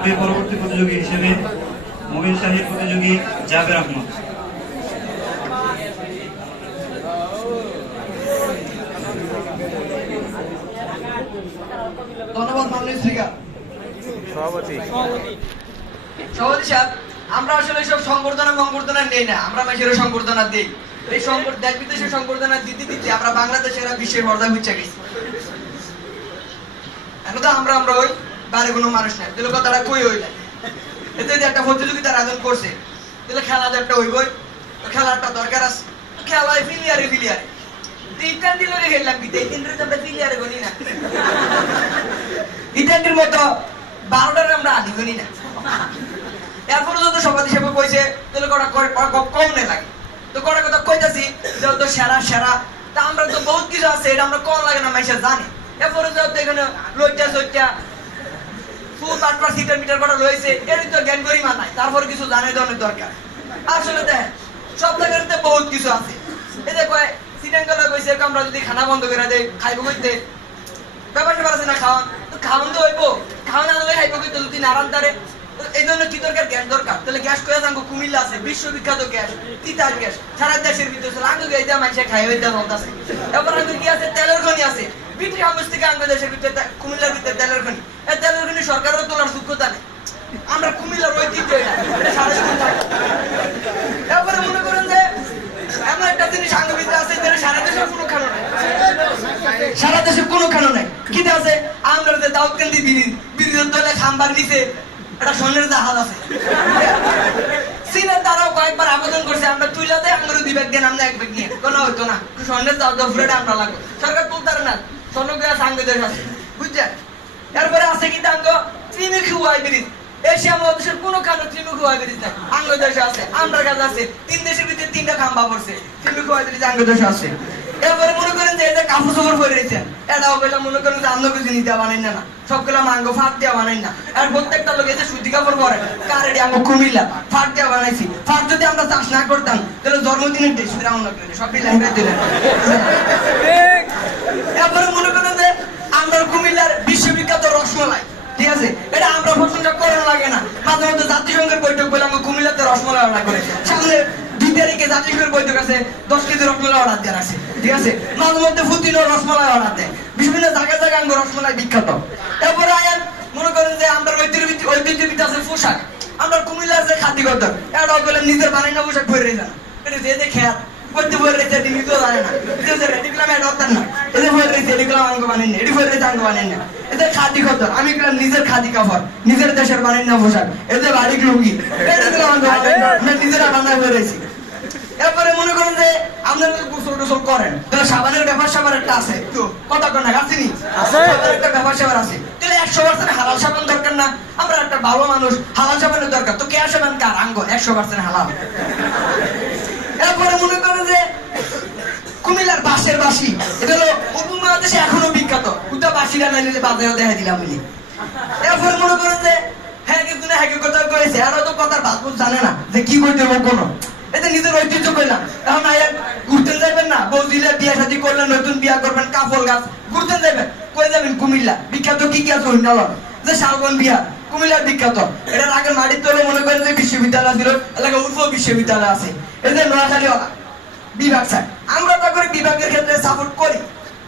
থাকবে পরবর্তী প্রতিযোগী হিসেবে মুবিন শাহী প্রতিযোগী জাবের আহমদ। ধন্যবাদ মাননীয় স্পিকার। সভাপতি সাহেব, আমরা আসলে সব সংবর্ধনা নেই না, আমরা মেশের সংবর্ধনা দিই। এই দেশ বিদেশের সংবর্ধনা দিতে দিতে আমরা বাংলাদেশেরা বিশ্বের পর্দায় বুঝে গেছি। এখন তো আমরা ওই বাইরে কোনো মানুষ নাই, তাহলে কথাটা কই হইলে এতে যে একটা প্রতিযোগিতার আয়োজন করছে, তাহলে খেলা যে একটা হইবই, খেলাটা দরকার আছে। খেলা হয় ফিলিয়ারে ইটান দিলে খেললাম কি তিনটে আমরা ফিলিয়ারে গনি না, ইটানটির মতো 12টার আমরা আদি গনি না। এরপরে যত সভাপতি হিসেবে কইছে তাহলে কম নেই লাগে, তো কটা কথা কইতাছি যেহেতু সেরা তা আমরা তো বহুত কিছু আছে, এটা আমরা কম লাগে না মাইসা জানি। এরপরে যেহেতু এখানে লজ্জা ফুল 8 সিটার মিটার করা রয়েছে, এর তো জ্ঞান গরিমা নাই, তারপরে কিছু জানাই দেওয়ার দরকার। আসলে দেখেন সব জায়গাতে বহুত কিছু আছে। এই যে কয় সিটাঙ্গলা কইছে আমরা যদি খানা বন্ধ করে দেয় খাইবো কইতে ব্যাপার স্যাপার আছে না, খাওয়ান তো হইবো, খাওয়ান আনলে খাইবো কইতে যদি নারান তারে। এই জন্য কি দরকার? গ্যাস দরকার। তাহলে গ্যাস কয়ে যাবো কুমিল্লা আছে বিশ্ববিখ্যাত গ্যাস, তিতাস গ্যাস, সারা দেশের ভিতরে আঙ্গু গাইতে মানুষের খাই হইতে বলতেছে। এবার আঙ্গু কি আছে? তেলের খনি আছে, বিটি হামস থেকে আঙ্গু দেশের ভিতরে কুমিল্লার ভিতরে তেলের খনি। এই তেলের খনি সরকারও তোলার যোগ্যতা নেই, আমরা কুমিল্লার ঐতিহ্য এরপরে মনে করেন যে এমন একটা জিনিস আঙ্গু ভিতরে আছে যেটা সারা দেশের কোনো খানো নাই, সারা দেশের কোনো খানো নাই। কি আছে? আমরা যে দাউদকান্দি ব্রিজের তলে খাম্বার নিচে একটা স্বর্ণের জাহাজ আছে। চীনের দ্বারাও কয়েকবার আবেদন করছে আমরা তুইলা দেয় আমরা 2 ব্যাগ দেন, আমরা 1 ব্যাগ নিয়ে কোনো হইতো না, স্বর্ণের জাহাজ ফুলেটা আমরা লাগবে, সরকার তুলতারে না, স্বর্ণ গ্যাস আঙ্গ দেশ আছে বুঝছেন। এরপরে আছে কি আঙ্গ ত্রিমুখী ওয়াই ব্রিজ, এশিয়া মহাদেশের কোনো কারণে ত্রিমুখী ওয়াই ব্রিজ নাই, আঙ্গ দেশে আছে, আমরা কাছে আছে, 3 দেশের ভিতরে 3টা খাম্বা পড়ছে, ত্রিমুখী ওয়াই ব্রিজ আঙ্গ দেশে আছে। এরপরে মনে করেন যে এটা কাপড় চোপড় পরে রয়েছেন, এটাও বলে মনে করেন যে আমরা কিছু নিতে বানাই না, সবগুলা মাঙ্গো ফাট দেওয়া বানাই না। আর প্রত্যেকটা লোক এসে সুতি কাপড় পরে কারেডি আঙ্গো কুমিল্লা ফাট দেওয়া বানাইছি। ফাট যদি আমরা চাষ না করতাম তাহলে জন্মদিনের ডেট ফিরে আমরা করে সবই ল্যাঙ্গুয়েজ দিলেন। এরপরে মনে করেন যে আমরা কুমিল্লার বিশ্ববিখ্যাত রসমালাই, ঠিক আছে, এটা আমরা প্রশংসা করার লাগে না, মাঝে মধ্যে জাতিসংঘের বৈঠক বলে আমরা কুমিল্লাতে রসমালাই অর্ডার করে, সামনে 2 তারিখে জাতিসংঘের বৈঠক আছে, 10 কেজি রসমালাই অর্ডার দেওয়া আছে, ঠিক আছে, মাঝে মধ্যে ফুতিনো রসমালাই অর্ডার দেয়, বিভিন্ন জায়গায় আঙ্গ রসমালাই বিখ্যাত। এরপরে আয়ান মনে করেন যে আমরা ঐতিহ্যবিদ আছে পোশাক, আমরা কুমিল্লার যে খাদ্যগত এটাও বলে নিজের বানাই না পোশাক পরে রয়েছে না, এটা যে খেয়াল করতে বলে রয়েছে এটি নিজেও জানে না, এটিগুলো এটা অর্থাৎ না, এদের বলে রয়েছে এটিগুলো আঙ্গ বানাই না, এটি বলে রয়েছে আঙ্গ বানাই না, এদের খাদ্যগত আমি এগুলো নিজের খাদি কাপড়, নিজের দেশের বানাই না পোশাক, এদের বাড়ি লুঙ্গি, এগুলো আঙ্গ বানাই না, আমরা নিজেরা বানাই হয়ে রয়েছি। এরপরে মনে করেন যে আপনারা গোসল টোসল করেন, তাহলে সাবানের ব্যাপার স্যাপার একটা আছে, তো কথা কোন না আসেনি, সাবানের একটা ব্যাপার স্যাপার আছে, তাহলে 100% হালাল সাবান দরকার না? আমরা একটা ভালো মানুষ, হালাল সাবানের দরকার, তো কেয়া সাবান কার? আঙ্গ 100% হালাল। এরপরে মনে করেন যে কুমিল্লার বাঁশের বাঁশি, এটা হলো উপমহাদেশে এখনো বিখ্যাত, উঠা বাঁশিরা নাইলে বাজারেও দেখা দিলাম বলি। এরপরে মনে করেন যে হ্যাঁ কথা কয়েছে, আর তো কথার বাস্তব জানে না যে কি করতে হবে কোনো, এতে নিজের ঐতিহ্য কইলাম। এখন আয়ার ঘুরতে যাবেন না, বৌদিলে বিয়া শাদী করলেন, নতুন বিয়া করবেন, কাপড় গাছ ঘুরতে যাবেন, কই যাবেন? কুমিল্লা বিখ্যাত কি কি আছে হইনালন, যে শালবন বিয়া কুমিল্লার বিখ্যাত, এটার আগে মাটির তলে মনে করেন যে বিশ্ববিদ্যালয় ছিল, এলাকায় উর্ফ বিশ্ববিদ্যালয় আছে, এই যে নোয়াখালী বিভাগ চায়, আমরা তা করে বিভাগের ক্ষেত্রে সাপোর্ট করি।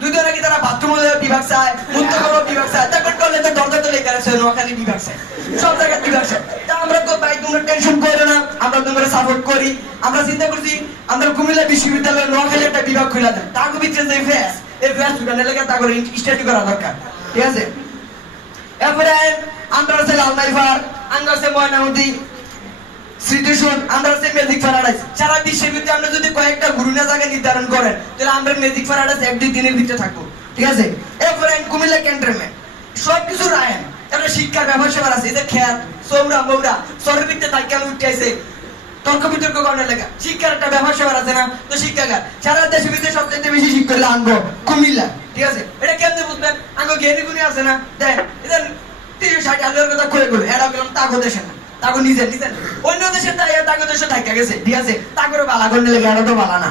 দুইজন নাকি তারা বাথরুম বিভাগ চায়, মূত্রকর্ম বিভাগ চায়, তারপর করলে তো দরজা তলে গেছে নোয়াখালী বিভাগ চায়, সব জায়গায় বিভাগ চায়। তা আমরা তো ভাই তোমরা টেনশন করো না, আমরা তোমরা সাপোর্ট করি। আমরা চিন্তা করছি আমরা কুমিল্লা বিশ্ববিদ্যালয়ের নোয়াখালী একটা বিভাগ খুলে দেন, তার ভিতরে যে ফেস এই ফেস দোকানে লেগে তা করে স্টাডি করা দরকার, ঠিক আছে। এরপরে আমরা আছে লালমাইফার, আমরা আছে ময়নামতি স্মৃতিসৌধ, আমরা আছে ম্যাজিক প্যারাডাইস। সারা বিশ্বের ভিতরে আমরা যদি কয়েকটা ঘুরুনা জায়গা নির্ধারণ করেন তাহলে আমরা ম্যাজিক প্যারাডাইস 1-2 দিনের ভিতরে থাকবো, ঠিক আছে। এরপরে কুমিল্লা ক্যান্টনমেন্ট সবকিছু রায়েন, তারপরে শিক্ষার ব্যবসা আছে, এদের খেয়াল সৌরা মৌরা সরের ভিতরে তাইকাল উঠে আছে, তর্ক বিতর্ক করার লেখা শিক্ষার একটা ব্যবসা আছে না, তো শিক্ষাগার সারা দেশের ভিতরে সবচেয়ে বেশি শিক্ষা হলে আনবো কুমিল্লা, ঠিক আছে। এটা কেমনে বুঝবেন? আঙ্গো জ্ঞানী গুণী আছে না, দেখ এদের 30-60 কথা করে এটা গেলাম তাগো দেশে না, তাগো নিজের অন্য দেশের তাগো দেশে থাকা গেছে, ঠিক আছে, তাগরে বালা করলে লেগে এটা তো বালা না।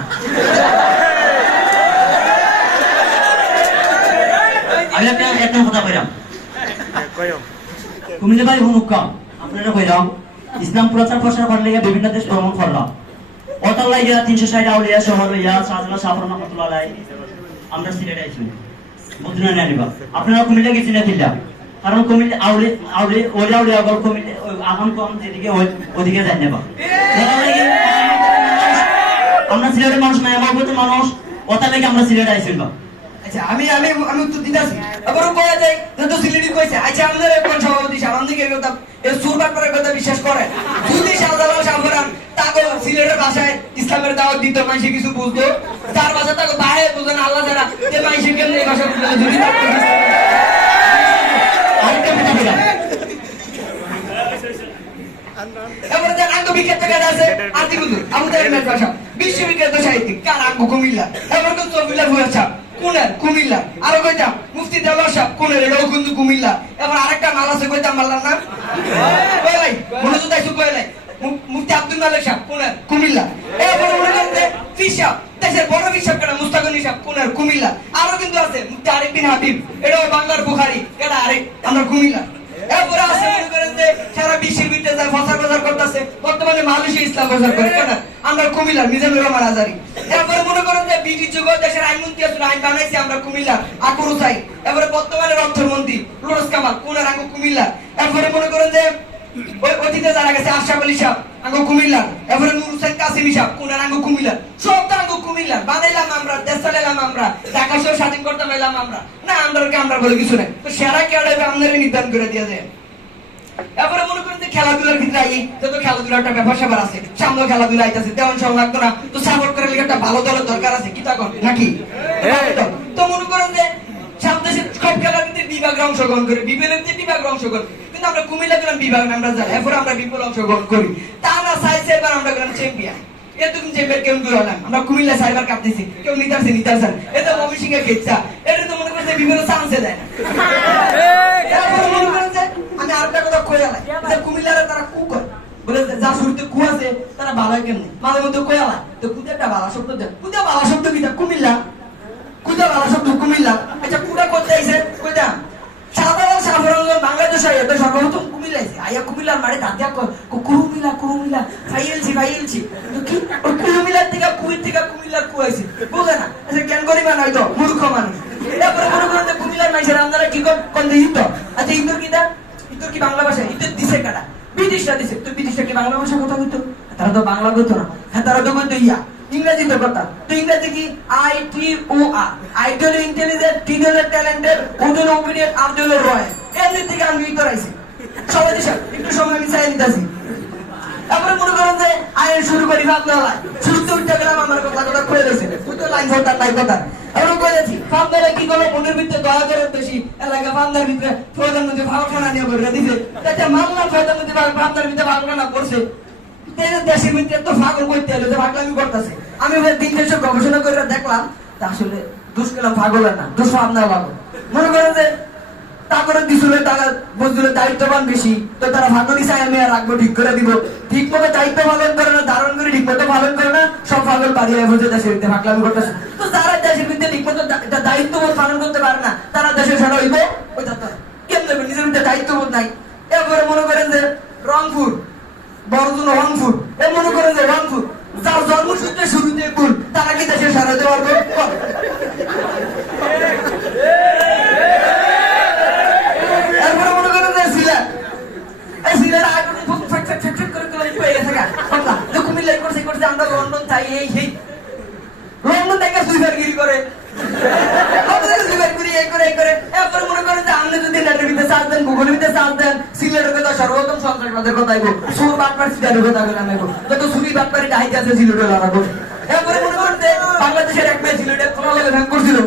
আমি একটা কথা কইরাম, কুমিল্লা ভাই হুনুকাম আপনারা কইরাম ইসলাম প্রচার প্রসার করলে বিভিন্ন দেশ ভ্রমণ করলাম অতল লাইয়া 360 আউলিয়া শহর হইয়া শাহজালাল শাহপুর রহমাতুল্লাহ আলাইহি আমরা সিলেট আইছি মদিনা নিবা আপনারা কুমিল্লা গেছেন না কিল্লা কারণ কুমিল্লা আউলিয়া আগল কুমিল্লা আগাম কম যেদিকে ওদিকে যাই নেবা আমরা সিলেটের মানুষ নাই আমার মতো মানুষ ওটা লাগে আমরা সিলেট আইছি বা আচ্ছা আমি আমি আমি উত্তর দিতাছি আবার কয়া যায় তো সিলেটি কইছে আচ্ছা আমাদের কোন সভাপতি সাহেব আমাদের কি কথা এই সুরবাট করার কথা বিশ্বাস করে যদি শাহজালাল শাহপুরান তাকে সিলেটের ভাষায় ইসলামের দাওয়াত দিত মানুষ কিছু বুঝতো তার ভাষা তাকে বাহে বুঝেন আল্লাহ যারা যে মানুষ কেমন এই ভাষা বুঝলো যদি আরেকটা কথা বলা এবারে যে আঙ্গবিখ্যাত কাজ আছে আতিকুল আবু তাইমের ভাষা বিশ্ববিখ্যাত সাহিত্যিক কার আঙ্গ কুমিল্লা এবার তো চবিলা বুঝাচ্ছা কোনের কুমিল্লা আরো কইতাম মুফতি দেওয়ার সাহেব কোনের এটাও কিন্তু কুমিল্লা এবার আরেকটা মাল আছে কইতাম মাল্লার নাম কইলাই মনে তো তাইছো কইলাই মুফতি আব্দুল মালিক সাহেব কোনের কুমিল্লা এবার মনে করেন ফিশাব দেশের বড় ফিশাব কেন মুস্তাকুল সাহেব কোনের কুমিল্লা আরো কিন্তু আছে মুফতি আরিফ বিন হাবিব এটাও বাংলার বুখারী এটা আরেক আমরা কুমিল্লা এরপরে আছে মনে করেন যে সারা বিশ্বের ভিতরে যায় প্রচার প্রচার করতেছে বর্তমানে মালয়েশিয়া ইসলাম প্রচার করে কেন আমরা কুমিল্লার মিজানুর রহমান আজারি এরপরে মনে করেন যে ব্রিটিশ যুগে দেশের আইনমন্ত্রী আছে আইন বানাইছি আমরা কুমিল্লার আকবর চাই এরপরে বর্তমানে অর্থমন্ত্রী লুরুস কামাল কোনার আঙ্গ কুমিল্লা এরপরে মনে করেন যে ওই অতীতে যারা গেছে আশরাফ আলী সাহেব আঙ্গ কুমিল্লা এরপরে নুর হোসেন কাসিমি সাহেব কোনার আঙ্গ কুমিল্লা সব তো আঙ্গ কুমিল্লা বানাইলাম আমরা দেশ চালাইলাম আমরা ঢাকা শহর স্বাধীন করতে পারলাম আমরা না আমরা বলে কিছু নাই তো সেরা কেডা আপনারা নির্ধারণ করে দিয়ে দেয় এরপরে মনে করেন যে খেলাধুলার ভিতরে আই যত খেলাধুলার একটা ব্যাপার স্যাপার আছে সামনে খেলাধুলা আইতাছে দেওয়ান সব লাগতো না তো সাপোর্ট করার লিগে একটা ভালো দলের দরকার আছে কি তা কর নাকি তো মনে করেন যে সব দেশের সব খেলার ভিতরে বিভাগে অংশগ্রহণ করে বিভাগে অংশগ্রহণ কিন্তু আমরা কুমিল্লা গেলাম বিভাগ আমরা যাই এরপরে আমরা বিপুল অংশগ্রহণ করি তা আমরা চাইছি এবার আমরা গেলাম চ্যাম্পিয়ন এরকম চ্যাম্পিয়ন কেউ দূর হলাম আমরা কুমিল্লা সাইবার কাপ দিছি কেউ নিতারছেন এটা মমিসিং এর খেচ্ছা এটা তো মনে করেন যে বিভিন্ন চান্সে দেয় এরপরে মনে করেন যে আমি আরেকটা কথা কইয়ালাই যে কুমিল্লারে তারা কু করে বলে যা শুরুতে কু আছে তারা ভালো কেমনে মাঝে মধ্যে কইয়ালাই তো কুতে একটা ভালো শব্দ দেয় কুতে ভালো শব্দ কিটা কুমিল্লা কুতে ভালো শব্দ কুমিল্লা আচ্ছা কুটা করতে আইছে কইতা সাধারণ সাধারণ বাংলাদেশ এত সর্বপ্রথম কুমিল্লা আইছে আইয়া কুমিল্লার মারে দাদিয়া কুরুমিল্লা ফাইলছি তো কি ওই কুরুমিল্লার থেকে কুইর থেকে কুমিল্লার কু আইছে বুঝে না আচ্ছা জ্ঞান করিবা না হয়তো মূর্খ মানুষ এরপরে মনে করেন যে কুমিল্লার মানুষের আপনারা কি কোন ইত আচ্ছা ইন্দুর কি বাংলা ভাষা ইন্দুর দিছে কাটা ব্রিটিশরা দিছে তো ব্রিটিশরা কি বাংলা ভাষা কথা কইতো তারা তো বাংলা কইতো না হ্যাঁ তারা তো কইতো ইয়া ইংরেজি তো কথা তো ইংরেজি কি ITOR আইডল ইন্টেলিজেন্ট টিডল ট্যালেন্টেড ওজন ওবিডিয়েন্ট আরজল রয় এমনি থেকে আমি ভিতর আইছি সবাই দিশা একটু সময় আমি চাই নিতাছি তারপরে মনে করেন যে আইন শুরু করি ভাবনালা শুরুতে উঠতে গেলাম আমার কথা কয়ে দিয়েছে তুই তো লাইন ধরতার নাই কথা আমরা কয়েছি ভাবনালা কি করলো মনের ভিতরে দয়া করে বেশি এলাকা ভাবনার ভিতরে প্রধানমন্ত্রী ভাবখানা নিয়ে বলে দিছে তাতে মামলা প্রধানমন্ত্রী ভাবনার ভিতরে ভাবখানা করছে দেশের ভিতরে তো ফাগল করতে হলো যে ভাগলামি করতেছে আমি দিন শেষে গবেষণা করে দেখলাম তা আসলে দোষ গেলাম ফাগলের না দোষ ভাবনা লাগলো মনে করেন যে তারপরে দিশুলে টাকা মজদুরের দায়িত্ববান বেশি তো তারা ভাগলি চাই আমি রাখবো ঠিক করে দিব ঠিক মতো দায়িত্ব পালন করে না ধারণ করে ঠিক মতো পালন করে না সব ফাগল বাড়িয়ে বসে দেশের ভিতরে ভাগলামি করতেছে তো যারা দেশের ভিতরে ঠিক মতো দায়িত্ববোধ পালন করতে পারে না তারা দেশের সারা হইব ওই কেমন দেবে নিজের ভিতরে দায়িত্ববোধ নাই এরপরে মনে করেন যে রংপুর বড়জন রংপুর এ মনে করেন যে রংপুর যার জন্মসূত্রে শুরুতে ভুল তারা কি দেশের সারা দেওয়ার এরপরে মনে করেন যে সিলেট এই সিলেট কুমিল্লা করছে আমরা লন্ডন চাই এই লন্ডন থেকে সুইপারগিরি করে সর্বপ্রথম সন্ত্রাসবাদের কথা সুর বাটপার সিটারের কথা যত সুরি বাটপারি ডাইতে আছে সিলেটে লড়াবো এরপরে মনে করেন যে বাংলাদেশের এক মেয়ে সিলেটে তোমার লগে ভ্যান করছিল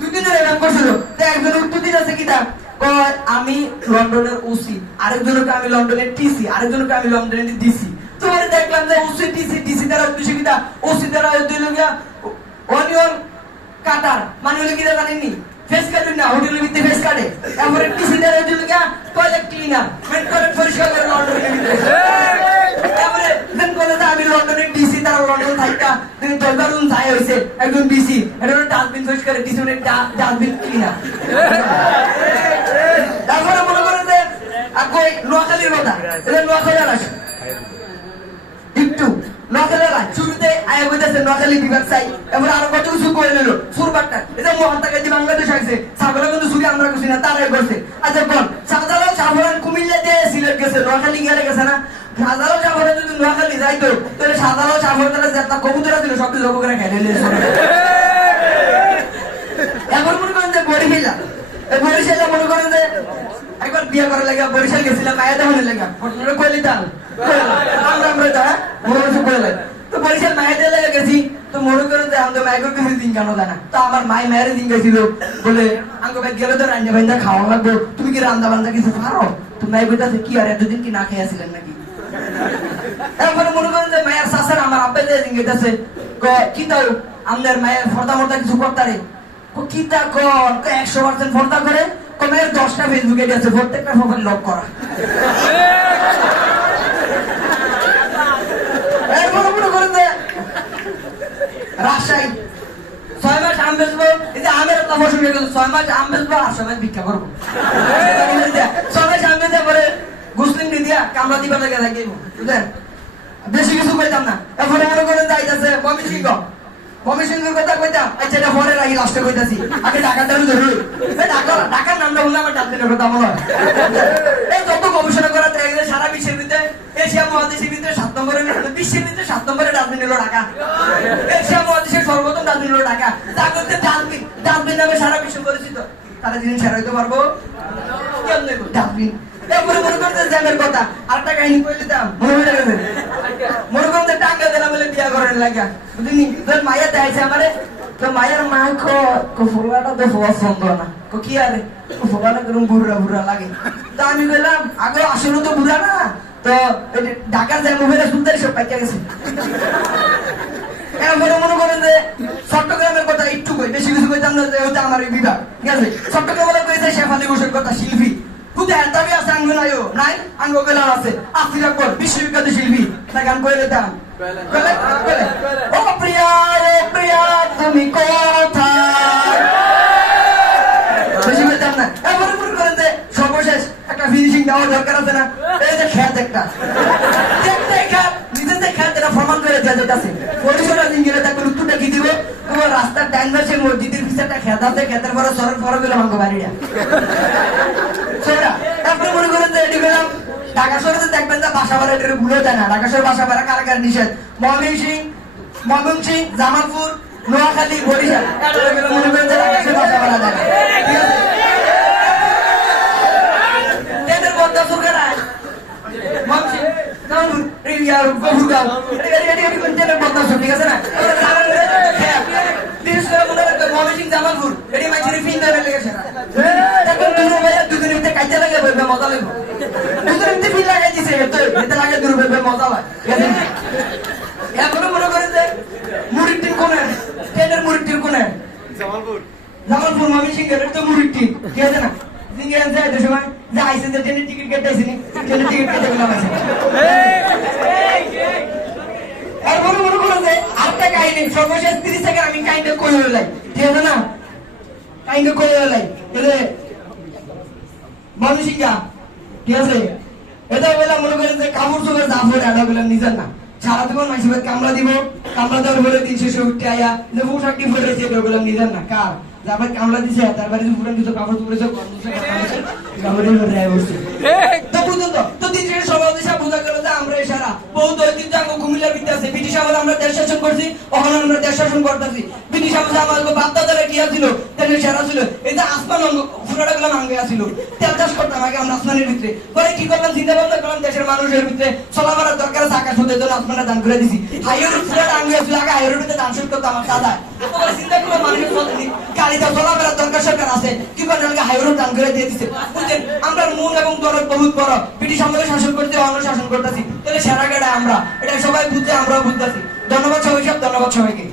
2 দিন ধরে ভ্যান করছিল তো একজন উত্তর দিন আছে কিনা আমি লন্ডনের ওসি আরেকজনকে আমি লন্ডনের টিসি আরেকজনকে আমি লন্ডনের ডিসি তোমার দেখলাম যে ওসি ডিসি দ্বারা উদ্দেশ্য কিনা ওসি দ্বারা অনিয়ন কাটার মানে হলো কিনা জানেননি ফেস কাটুন না হোটেলের ভিতরে ফেস কাটে তারপরে টিসি দ্বারা হলো কিনা টয়লেট ক্লিনার মেন করে পরিষ্কার করে লন্ডনের ভিতরে তারপরে দেন বলে যে আমি লন্ডনের ডিসি দ্বারা লন্ডন থাইকা তুমি দরবারুন যাই হইছে একজন ডিসি এটা হলো ডাস্টবিন পরিষ্কার করে ডিসি মানে ডাস্টবিন ক্লিনার তারপরে মনে করেন যে আর কই নোয়াখালীর কথা, এটা নোয়াখালীর আসে একটু নোয়াখালীর শুরুতে আয়া বইতেছে নোয়াখালী বিভাগ চাই, এবার আরো কত কিছু করে নিল সুরবাট্টা, এটা মহাত্মা গান্ধী বাংলাদেশ আসছে, ছাগলা কিন্তু চুরি আমরা করছি না, তারাই করছে। আচ্ছা বল, শাহজালাল শাহরান কুমিল্লা দিয়ে সিলেট গেছে, নোয়াখালী গেলে গেছে না? শাহজালাল শাহরান যদি নোয়াখালী যাইতো তাহলে শাহজালাল শাহরান তারা যেটা কবুতরা ছিল সব কিছু লোকেরা খেলে নিয়েছে। এখন মনে করেন যে বরিশাল মনে করেন যে একবার বিয়ে করার লাগে বরিশাল গেছিলাম, মায়া দেওয়ার লাগে কইলি তাল তো বরিশাল মায়ের দিয়ে লেগে গেছি, তো মনে করেন যে আমাদের মায়ের কিছু দিন কেন জানা, তো আমার মায়ের মায়ের দিন গেছিল বলে আঙ্গ ভাই গেলে তো রান্না বান্ধা খাওয়া লাগবো, তুমি কি রান্না বান্ধা কিছু পারো? তো মায়ের বইটাছে কি আর এতদিন কি না খেয়েছিলেন নাকি? এরপরে মনে করেন যে মায়ের শাশুর আমার আব্বা দিয়ে দিন গেছে, কি তাও আমাদের মায়ের ফর্দা মর্দা কিছু করতারে, কি তা কর 100% ফর্দা করে, মায়ের 10টা ফেসবুকে দিয়েছে, প্রত্যেকটা প্রোফাইল লক করা। রাজশাহী 6 মাস আম বেচবো, এই যে আমের একটা ফসল হয়ে গেল, 6 মাস আম বেচবো আর 6 মাস ভিক্ষা করবো। 6 মাস আম বেচে পরে মুসলিম দিয়া কামলা দিবা লাগে থাকিব, বুঝলেন? বেশি কিছু কইতাম না। এখন মনে করেন যাইতেছে ময়মনসিংহের কথা কইতাম, আচ্ছা এটা পরে রাখি, লাস্টে কইতাছি, আগে ঢাকাটা ধরুন, ঢাকার নামটা বললে আমার ডাক্তারের কথা মনে হয়। এই যত গবেষণা করা যায় সারা বিশ্বের ভিতরে, এশিয়া মহাদেশের ভিতরে 7 নম্বরে, বিশ্বের ভিতরে 7 নম্বরে ডাস্টবিন হলো ঢাকা। এশিয়া মহাদেশের সর্বপ্রথম ডাস্টবিন হলো ঢাকা। তা করতে ডাস্টবিন নামে সারা বিশ্ব পরিচিত। তারা জিনিস সারা হইতে পারবো কেমনে? ডাস্টবিন। এরপরে মনে করতে জ্যামের কথা, আরেকটা কাহিনী কই দিতাম, মনে হয়ে গেছে। মনে করতে টাকা দিলাম বলে বিয়া করেন লাগা, বুঝলি? মায়া দেখাইছে আমারে, তো মায়ের মা ফোলাটা তো পছন্দ না, কি আরে ফোলাটা কিরকম বুড়া লাগে। তো আমি বললাম আগে আসলে তো বুড়া না, তো ঢাকার যাই মুভের সুন্দর সব পাইকা গেছে। এরপরে মনে করেন যে চট্টগ্রামের কথা একটু কই, বেশি কিছু কইতাম না, যে আমার এই বিভাগ, ঠিক আছে? চট্টগ্রামে কইছে শেফালি ঘোষের কথা, শিল্পী কোথায় দাবি আছে, আঙ্গ নাইও নাই, আঙ্গ গেলার আছে, আসির আকবর বিশ্ববিখ্যাত শিল্পী, তাই গান করে দিতাম, ও প্রিয়া তুমি কোথায়, বেশি বলতাম না। এরপরে মনে করেন যে সর্বশেষ একটা ফিনিশিং দেওয়ার দরকার আছে না, এই যে খ্যাত একটা নিজের যে খ্যাত এটা প্রমাণ করে দেওয়া যেতেছে, পরিসরা দিন গেলে তাকে উত্তরটা কি দিব, তোমার রাস্তার ডাইন পাশে মসজিদের পিছনে একটা খ্যাত আছে, খ্যাতের পরে সরের পরে গেলাম আমাকে বাড়িটা। তারপরে মনে করেন যে এটি গেলাম ঢাকা শহরে দেখবেন যে বাসা ভাড়া এটা ভুলে যায় না, ঢাকা শহরে বাসা ভাড়া কার নিষেধ, ময়মনসিংহ, জামালপুর, নোয়াখালী, বরিশাল, মনে করেন যে ঢাকা শহরে বাসা ভাড়া যায় না, ঠিক আছে? এদের বদলা সরকার ঠিক আছে না? জামালপুর এটি মাঝে ফিন ধরে লেগেছে না, দুজনের ভিতরে কাজে লাগে বলবে মজা লাগবে, দুজনের ভিতরে ফিন লাগাই দিছে, এতে লাগে দূর বলবে মজা হয়। এখনো মনে করেন যে মুড়ির টিম কোনে, ট্রেনের মুড়ির টিম কোনে, জামালপুর ময়মনসিংহের তো মুড়ির টিম, ঠিক আছে না? সময় যে আইসে যে ট্রেনের টিকিট কেটেছি, ট্রেনের টিকিট কেটে গেলাম আছে। এরপরে মনে করো যে আরেকটা কাহিনী, সর্বশেষ 30 সেকেন্ড আমি কাহিনীটা কই হলাই, ঠিক আছে না? কাহিনীটা কই হলাই, ময়মনসিংহ, ঠিক আছে? এটা বললাম মনে করেন যে কাপড় চোখের জাফর এটা বললাম নিজের না, সারা জীবন মাইসিবাদ কামলা দিব, কামলা দেওয়ার বলে 360 আয়া যে পোশাকটি ফুটেছে এটা বললাম নিজের না, কার যাবার কামলা দিছে তার বাড়ি ফুটান কিছু কাপড় তুলেছে, তো দিনের সভা দিশা বোঝা গেল যে আমরা ইশারা বহুত ঐতিহ্যাঙ্গ কুমিল্লার ভিতরে আছে। ব্রিটিশ আমলে আমরা দেশ শাসন করছি, ওখানে আমরা দেশ শাসন করতেছি। ব্রিটিশ আমলে আমাদের বাপদাদারা কি আছিল, তেল সেরা ছিল, এই যে আসমান অঙ্গ ফুটাটা গুলো আঙ্গে আছিল, তেল চাষ করতাম আগে আমরা আসমানের ভিতরে, পরে কি করলাম চিন্তা ভাবনা করলাম দেশের মানুষের ভিতরে চলাফেরার দরকার আছে, আকাশ হতে জন্য আসমানে দান করে দিছি। হাইয়ের ফুটাটা আঙ্গে আছিল, আগে হাইয়ের ভিতরে দান শুরু করতাম আমার দাদা, চিন্তা করলাম মানুষের গাড়িতে চলাফেরার দরকার সরকার আছে, কি করে হাইয়ের দান করে দিয়ে দিচ্ছে। বুঝলেন, আমরা মন এবং দরদ বহুত বড়, ব্রিটিশ আমলে শাসন করতে আমরা শাসন করতেছি, তাহলে সেরা গেড়া আমরা, এটা সবাই বুঝতে আমরাও বুঝতেছি। ধন্যবাদ সবাই, ধন্যবাদ সবাইকে।